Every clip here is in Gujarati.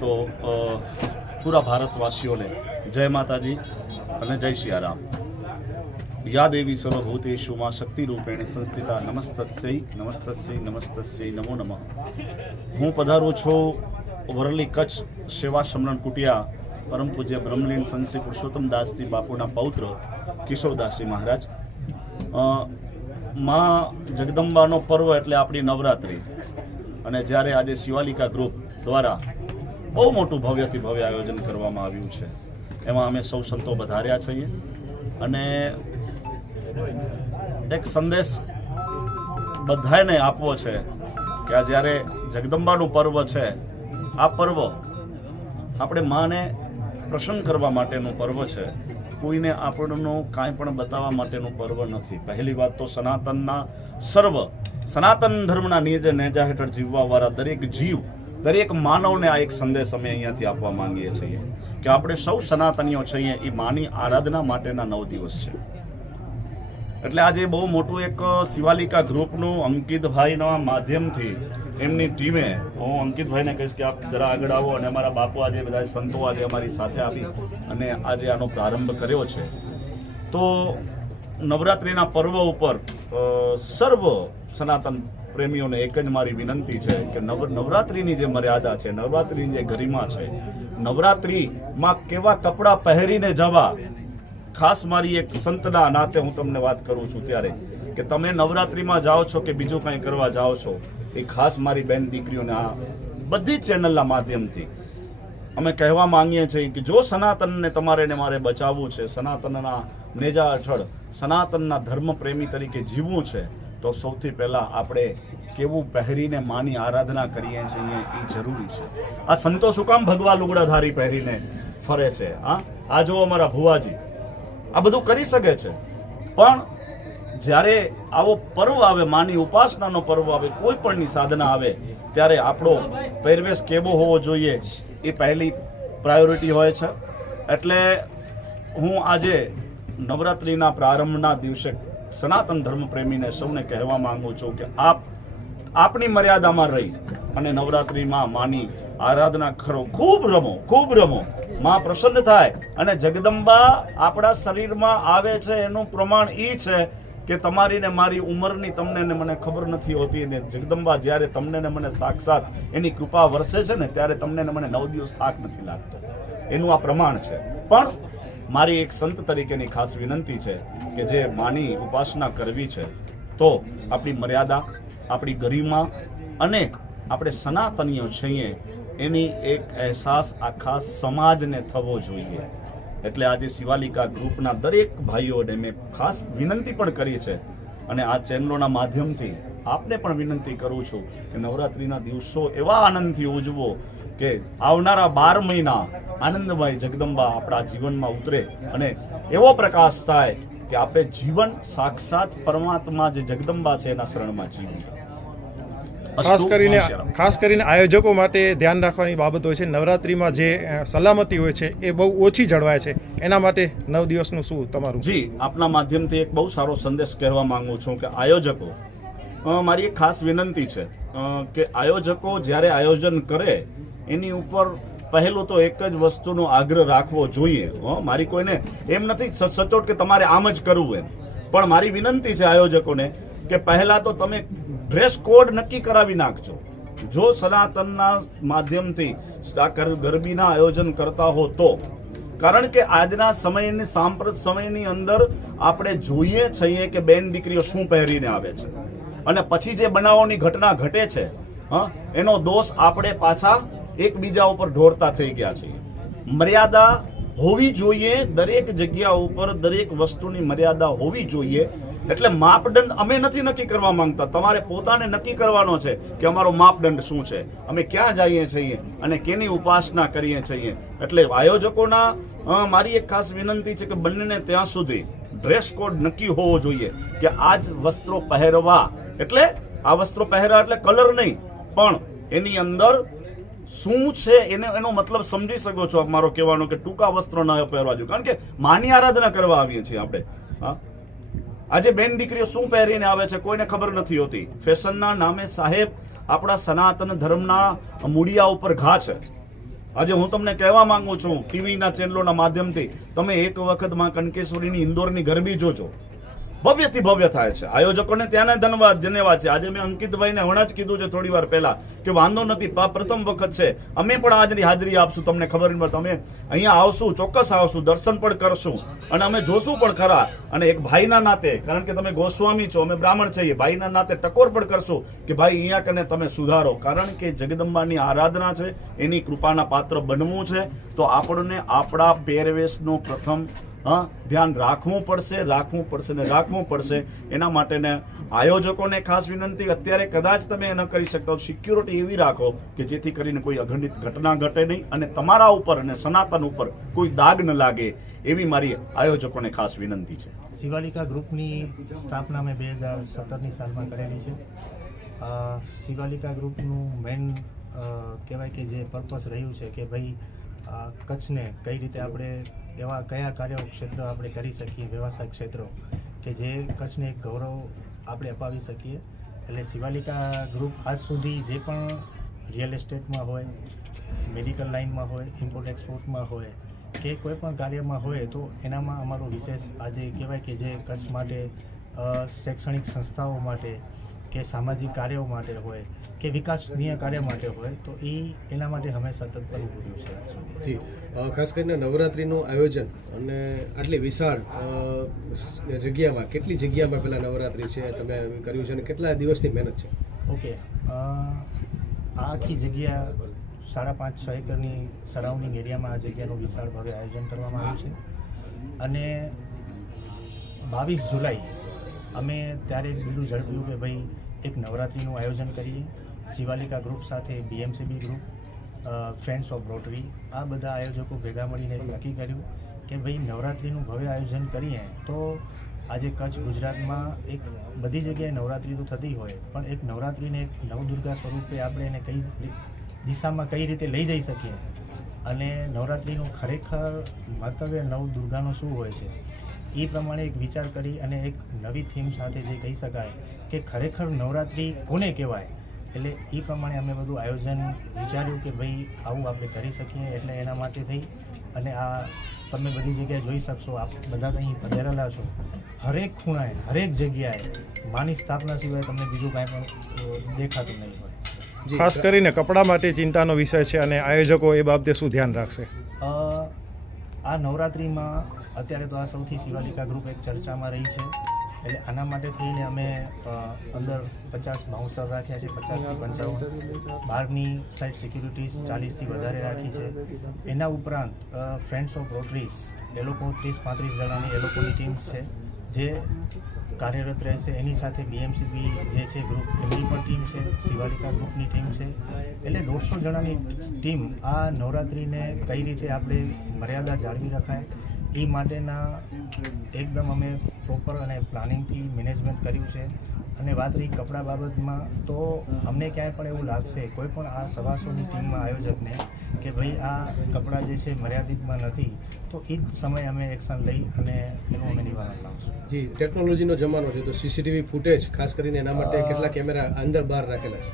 તો પૂરા ભારતવાસીઓને જય માતાજી અને જય સિયારામ। યા દેવી સર્વભૂતેષુ માં શક્તિ રૂપેણ સંસ્થિતા નમસ્તસ્यै નમસ્તસ્यै નમસ્તસ્यै નમો નમઃ। હું પધારું છું વરલી કચ્છ સેવા સમરણ કુટિયા પરમ પૂજ્ય બ્રહ્મલીન સંત શ્રી પુરુષોત્તમ દાસજી બાપુના પૌત્ર કિશોરદાસજી મહારાજ। માં જગદંબાનો પર્વ એટલે આપણી નવરાત્રિ, અને જ્યારે આજે શિવાલિકા ગ્રુપ દ્વારા બહુ મોટું ભવ્યથી ભવ્ય આયોજન કરવામાં આવ્યું છે, એમાં અમે સૌ સંતો વધાર્યા છીએ અને એક સંદેશ બધાને આપવો છે કે આ જ્યારે જગદંબાનું પર્વ છે, આ પર્વ આપણે માને પ્રસન્ન કરવા માટેનું પર્વ છે, કોઈને આપણનું કાંઈ પણ બતાવવા માટેનું પર્વ નથી। પહેલી વાત તો સનાતનના સનાતન ધર્મના નેજા હેઠળ જીવવાવાળા દરેક જીવ, દરેક માનવને આ એક સંદેશ અમે અહીંયાથી આપવા માંગીએ છીએ કે આપણે સૌ સનાતનીઓ છીએ, એ માની આરાધના માટેના 9 દિવસ છે। એટલે આજે બહુ મોટું એક શિવાલિકા ગ્રુપનું અંકિતભાઈના માધ્યમથી એમની ટીમે, હું અંકિતભાઈને કહીશ કે આપ જરા આગળ આવો, અને અમારા બાપુ આજે બધા સંતો આજે અમારી સાથે આવી અને આજે આનો પ્રારંભ કર્યો છે। તો નવરાત્રિના પર્વ ઉપર સર્વ સનાતન પ્રેમીઓને એક જ મારી વિનંતી છે કે નવરાત્રિની જે મર્યાદા છે, નવરાત્રિની જે ગરિમા છે, નવરાત્રિમાં કેવા કપડાં પહેરીને જવા, ખાસ મારી એક સંતના નાતે હું તમને વાત કરું છું ત્યારે કે તમે નવરાત્રિમાં જાઓ છો કે બીજું કંઈ કરવા જાઓ છો, એ ખાસ મારી બેન દીકરીઓને આ બધી જ ચેનલના માધ્યમથી અમે કહેવા માંગીએ છીએ કે જો સનાતનને તમારે ને મારે બચાવવું છે, સનાતનના નેજા હેઠળ સનાતનના ધર્મ પ્રેમી તરીકે જીવવું છે, તો સૌથી પહેલાં આપણે કેવું પહેરીને માની આરાધના કરીએ છીએ એ જરૂરી છે। આ સંતો શું કામ ભગવા લુગડાધારી પહેરીને ફરે છે? આ જો અમારા ભુવાજી આ બધું કરી શકે છે, પણ જ્યારે આવો પર્વ આવે, માની ઉપાસનાનો પર્વ આવે, કોઈ પણની સાધના આવે, ત્યારે આપણો પહેરવેશ કેવો હોવો જોઈએ એ પહેલી પ્રાયોરિટી હોય છે। એટલે હું આજે નવરાત્રિના પ્રારંભના દિવસે સનાતન ધર્મ પ્રેમીને સૌને કહેવા માંગુ છું કે આપની મર્યાદામાં રહી અને નવરાત્રિમાં માની આરાધના કરો, ખૂબ રમો, માં પ્રસન્ન થાય। અને જગદંબા આપણા શરીરમાં આવે છે એનું પ્રમાણ એ છે કે તમારી ને મારી ઉંમરની તમને ને મને ખબર નથી હોતી, ને જગદંબા જ્યારે તમને ને મને સાક્ષાત એની કૃપા વરસે છે ને ત્યારે તમને ને મને 9 દિવસ થાક નથી લાગતો, એનું આ પ્રમાણ છે। પણ મારી એક સંત તરીકેની ખાસ વિનંતી છે કે જે માની ઉપાસના કરવી છે તો આપણી મર્યાદા, આપણી ગરિમા અને આપણે સનાતનીઓ છીએ એની એક અહેસાસ આખા સમાજને થવો જોઈએ। એટલે આજે શિવાલિકા ગ્રુપના દરેક ભાઈઓને મેં ખાસ વિનંતી પણ કરી છે, અને આ ચેનલોના માધ્યમથી આપને પણ વિનંતી કરું છું કે નવરાત્રિના દિવસો એવા આનંદથી ઉજવો કે આવનારા 12 મહિના આનંદમય જગદંબા આપણા જીવનમાં ઉતરે અને એવો પ્રકાશ થાય કે આપણે જીવન સાક્ષાત પરમાત્મા જે જગદંબા છે એના શરણમાં જીવીએ। ખાસ કરીને આયોજકો માટે ધ્યાન રાખવાની બાબત હોય છે, નવરાત્રિમાં જે સલામતી હોય છે એ બહુ ઓછી જળવાય છે, એના માટે 9 દિવસનું શું તમારું? જી, આપના માધ્યમથી એક બહુ સારો સંદેશ કહેવા માંગુ છું કે આયોજકો, મારી એક ખાસ વિનંતી છે કે આયોજકો જ્યારે આયોજન કરે એની ઉપર પહેલું તો એક જ વસ્તુનો આગ્રહ રાખવો જોઈએ। મારી કોઈને એમ નથી સચોટ કે તમારે આમ જ કરવું એમ, પણ મારી વિનંતી છે આયોજકોને કે પહેલા તો તમે ડ્રેસ કોડ નક્કી કરાવી નાખજો। જો સનાતનના માધ્યમથી આ ગરબીના આયોજન કરતા હો તો, કારણ કે આજના સમયની સાંપ્રત સમયની અંદર આપણે જોઈએ છીએ કે બેન દીકરીઓ શું પહેરીને આવે છે, અને પછી જે બનાવોની ઘટના ઘટે છે એનો દોષ આપણે પાછા એકબીજા ઉપર ઢોળતા થઈ ગયા છીએ। મર્યાદા હોવી જોઈએ, દરેક જગ્યા ઉપર દરેક વસ્તુની મર્યાદા હોવી જોઈએ। એટલે માપદંડ અમે નથી નક્કી કરવા માંગતા, તમારે પોતાને નક્કી કરવાનો છે કે અમારો માપદંડ શું છે, અમે ક્યાં જઈએ છીએ અને કેની ઉપાસના કરીએ છીએ। એટલે આયોજકોના મારી એક ખાસ વિનંતી છે કે બંનેને ત્યાં સુધી ડ્રેસ કોડ નક્કી હોવો જોઈએ કે આ જ વસ્ત્રો પહેરવા, એટલે આ વસ્ત્રો પહેરવા એટલે કલર નહીં, પણ એની અંદર શું છે એનો મતલબ સમજી શકો છો મારો કહેવાનો, કે ટૂંકા વસ્ત્રો ન પહેરવા જોઈએ, કારણ કે માની આરાધના કરવા આવીએ છીએ આપણે। આજે બેન દીકરીઓ શું પહેરીને આવે છે કોઈને ખબર નથી હોતી। ફેશનના નામે સાહેબ આપણા સનાતન ધર્મના મૂળિયા ઉપર ઘા છે। આજે હું તમને કહેવા માંગુ છું, ટીવીના ચેનલોના માધ્યમથી તમે એક વખત માં કનકેશ્વરીની ઇન્દોરની ગરબી જોજો, ભવ્યથી ભવ્ય થાય છે. આયોજકોને ત્યાંને ધન્યવાદ છે. આજે મેં અંકિતભાઈને હમણાં જ કીધું છે થોડી વાર પહેલા કે વાંધો નથી, પ્રથમ વખત છે, અમે પણ આજની હાજરી આપશું. તમને ખબર નહીં, તમે અહીંયા આવશું, ચોક્કસ આવશું, દર્શન પણ કરશું અને અમે જોશું પણ ખરા. અને એક ભાઈના નાતે, કારણ કે તમે ગોસ્વામી છો, અમે બ્રાહ્મણ છીએ, ભાઈના નાતે ટકોર પણ કરશું કે ભાઈ અહીંયા કને તમે સુધારો, કારણ કે જગદંબાની આરાધના છે, એની કૃપાના પાત્ર બનવું છે. તો આપણને આપણા પહેરવેશનો પ્રથમ ધ્યાન રાખવું પડશે ને રાખવું પડશે. એના માટેને આયોજકોને ખાસ વિનંતી, અત્યારે કદાચ તમે ન કરી શકતા, સિક્યુરિટી એવી રાખો કે જેથી કરીને કોઈ અઘટિત ઘટના ઘટે નહીં અને તમારા ઉપર અને સનાતન ઉપર કોઈ દાગ ન લાગે, એવી મારી આયોજકોને ખાસ વિનંતી છે. શિવાલિકા ગ્રુપની સ્થાપના મેં 2017ની સાલમાં કરેલી છે. શિવાલિકા ગ્રુપનું મેઇન કહેવાય કે જે પર્પસ રહ્યું છે કે ભાઈ કચ્છને કઈ રીતે આપણે એવા કયા કાર્યક્ષેત્ર આપણે કરી શકીએ, વ્યવસાયિક ક્ષેત્રો કે જે કચ્છને એક ગૌરવ આપણે અપાવી શકીએ. એટલે શિવાલિકા ગ્રુપ આજ સુધી જે પણ રિયલ એસ્ટેટમાં હોય, મેડિકલ લાઇનમાં હોય, ઇમ્પોર્ટ એક્સપોર્ટમાં હોય કે કોઈ પણ કાર્યમાં હોય, તો એનામાં અમારો વિશેષ આજે કહેવાય કે જે કચ્છ માટે શૈક્ષણિક સંસ્થાઓ માટે કે સામાજિક કાર્યો માટે હોય કે વિકાસનીય કાર્ય માટે હોય, તો એના માટે અમે સતત કરવું પડ્યું છે આજ સુધી. જી, ખાસ કરીને નવરાત્રિનું આયોજન અને આટલી વિશાળ જગ્યામાં, કેટલી જગ્યામાં પહેલાં નવરાત્રિ છે તમે કર્યું છે અને કેટલા દિવસની મહેનત છે? ઓકે, આ આખી જગ્યા 5.5-6 એકરની સરાઉન્ડિંગ એરિયામાં આ જગ્યાનું વિશાળ ભાવે આયોજન કરવામાં આવ્યું છે. અને 22 જુલાઈ અમે ત્યારે એક બીજું ઝડપ્યું કે ભાઈ એક નવરાત્રિનું આયોજન કરીએ. શિવાલિકા ગ્રુપ સાથે BMCB group, friends of rotary, આ બધા આયોજકો ભેગા મળીને નક્કી કર્યું કે ભાઈ નવરાત્રિનું ભવ્ય આયોજન કરીએ. તો આજે કચ્છ ગુજરાતમાં એક બધી જગ્યાએ નવરાત્રિ તો થતી હોય, પણ એક નવરાત્રિને એક નવદુર્ગા સ્વરૂપે આપણે એને કઈ દિશામાં કઈ રીતે લઈ જઈ શકીએ અને નવરાત્રિનું ખરેખર મંતવ્ય નવદુર્ગાનું શું હોય છે, એ પ્રમાણે એક વિચાર કરી અને એક નવી થીમ સાથે જે કહી શકાય કે ખરેખર નવરાત્રિ કોને કહેવાય, એટલે એ પ્રમાણે અમે બધું આયોજન વિચાર્યું કે ભાઈ આવું આપણે કરી શકીએ. એટલે એના માટે થઈ અને આ તમે બધી જગ્યાએ જોઈ શકશો, આપ બધા અહીં પધારેલા છો, હરેક ખૂણાએ હરેક જગ્યાએ માની સ્થાપના સિવાય તમને બીજું કાંઈ પણ દેખાતું નહીં હોય. ખાસ કરીને કપડા માટે ચિંતાનો વિષય છે અને આયોજકો એ બાબતે શું ધ્યાન રાખશે? આ નવરાત્રિમાં અત્યારે તો આ સૌથી શિવાલિકા ગ્રુપ એક ચર્ચામાં રહી છે. એટલે આના માટે થઈને અમે અંદર 50 બાઉન્સર રાખ્યા છે, 50 થી 55. બહારની સાઈડ સિક્યુરિટીઝ 40થી વધારે રાખી છે. એના ઉપરાંત ફ્રેન્ડ્સ ઓફ રોટરીઝ, એ લોકો 30-35 જણાની એ લોકોની ટીમ છે જે કાર્યરત રહેશે. એની સાથે BMCB જે છે ગ્રુપ, એમની પણ ટીમ છે, શિવાલિકા ગ્રુપની ટીમ છે. એટલે 150 જણાની ટીમ આ નવરાત્રિને કઈ રીતે આપણે મર્યાદા જાળવી રખાય એ માટેના એકદમ અમે પ્રોપર અને પ્લાનિંગથી મેનેજમેન્ટ કર્યું છે. અને વાત રહી કપડા બાબતમાં, તો અમને ક્યાંય પણ એવું લાગશે કોઈ પણ આ સવાસોની ટીમમાં આયોજકને કે ભાઈ આ કપડાં જે છે મર્યાદિતમાં નથી, તો એ જ સમયે અમે એક્શન લઈ અને એનું અમે નિવારણ લાવશું. જી, ટેકનોલોજીનો જમાનો છે તો CCTV ફૂટેજ ખાસ કરીને એના માટે કેટલા કેમેરા અંદર બહાર રાખેલા છે?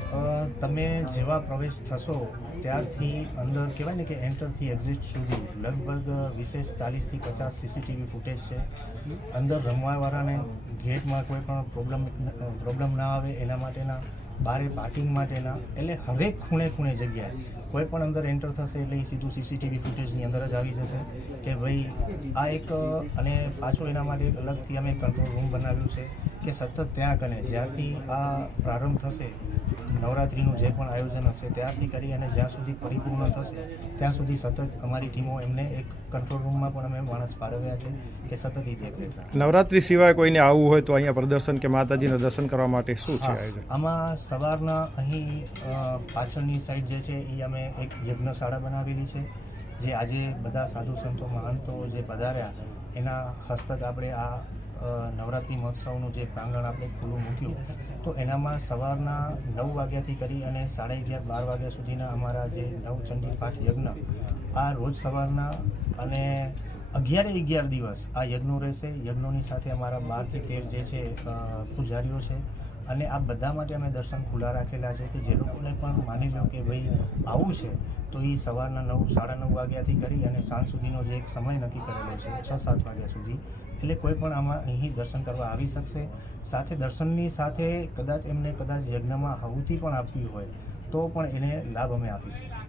તમે જેવા પ્રવેશ થશો ત્યારથી અંદર કહેવાય ને કે એન્ટરથી એક્ઝિટ સુધી લગભગ વિશેષ 40થી 50 CCTV ફૂટેજ છે. અંદર રમવાવાળાને ગેટમાં કોઈ પણ પ્રોબ્લેમ ના આવે એના માટેના, બારે પાર્કિંગ માટેના, એટલે હરેક ખૂણે જગ્યાએ કોઈ પણ અંદર એન્ટર થશે એટલે એ સીધું CCTV ફૂટેજની અંદર જ આવી જશે કે ભાઈ આ એક. અને પાછો એના માટે એક અલગથી અમે કંટ્રોલ રૂમ બનાવ્યું છે કે સતત ત્યાં કને જ્યારથી આ પ્રારંભ થશે નવરાત્રિનું જે પણ આયોજન હશે ત્યારથી કરી અને જ્યાં સુધી પરિપૂર્ણ થશે ત્યાં સુધી સતત અમારી ટીમો એમને એક કંટ્રોલ રૂમમાં પણ અમે માણસ ફાળવ્યા છે કે સતત એ દેખરેખ રાખે. નવરાત્રિ સિવાય કોઈને આવવું હોય તો અહીંયા પ્રદર્શન કે માતાજીના દર્શન કરવા માટે શું છે આયોજન? આમાં સવારના અહીં પાછળની સાઈડ જે છે એ અમે એક યજ્ઞશાળા બનાવેલી છે, જે આજે બધા સાધુ સંતો મહંતો જે પધાર્યા એના હસ્તક આપણે આ નવરાત્રિ મહોત્સવનું જે પ્રાંગણ આપણે ખુલ્લું મૂક્યું. તો એનામાં સવારના 9 વાગ્યાથી કરી અને 11:30-12 વાગ્યા સુધીના અમારા જે નવચંડી પાઠ યજ્ઞ આ રોજ સવારના અને 11 દિવસ આ યજ્ઞો રહેશે. યજ્ઞોની સાથે અમારા 12 થી 13 જે છે પૂજારીઓ છે અને આ બધા માટે અમે દર્શન ખુલ્લા રાખેલા છે કે જે લોકોને પણ માની લો કે ભાઈ આવું છે તો એ સવારના 9-9:30 વાગ્યાથી કરી અને સાંજ સુધીનો જે એક સમય નક્કી કરેલો છે 6-7 વાગ્યા સુધી, એટલે કોઈ પણ આમાં અહીં દર્શન કરવા આવી શકશે. સાથે દર્શનની સાથે કદાચ એમને યજ્ઞમાં આહુતિ પણ આપવી હોય તો પણ એને લાભ અમે આપીશું.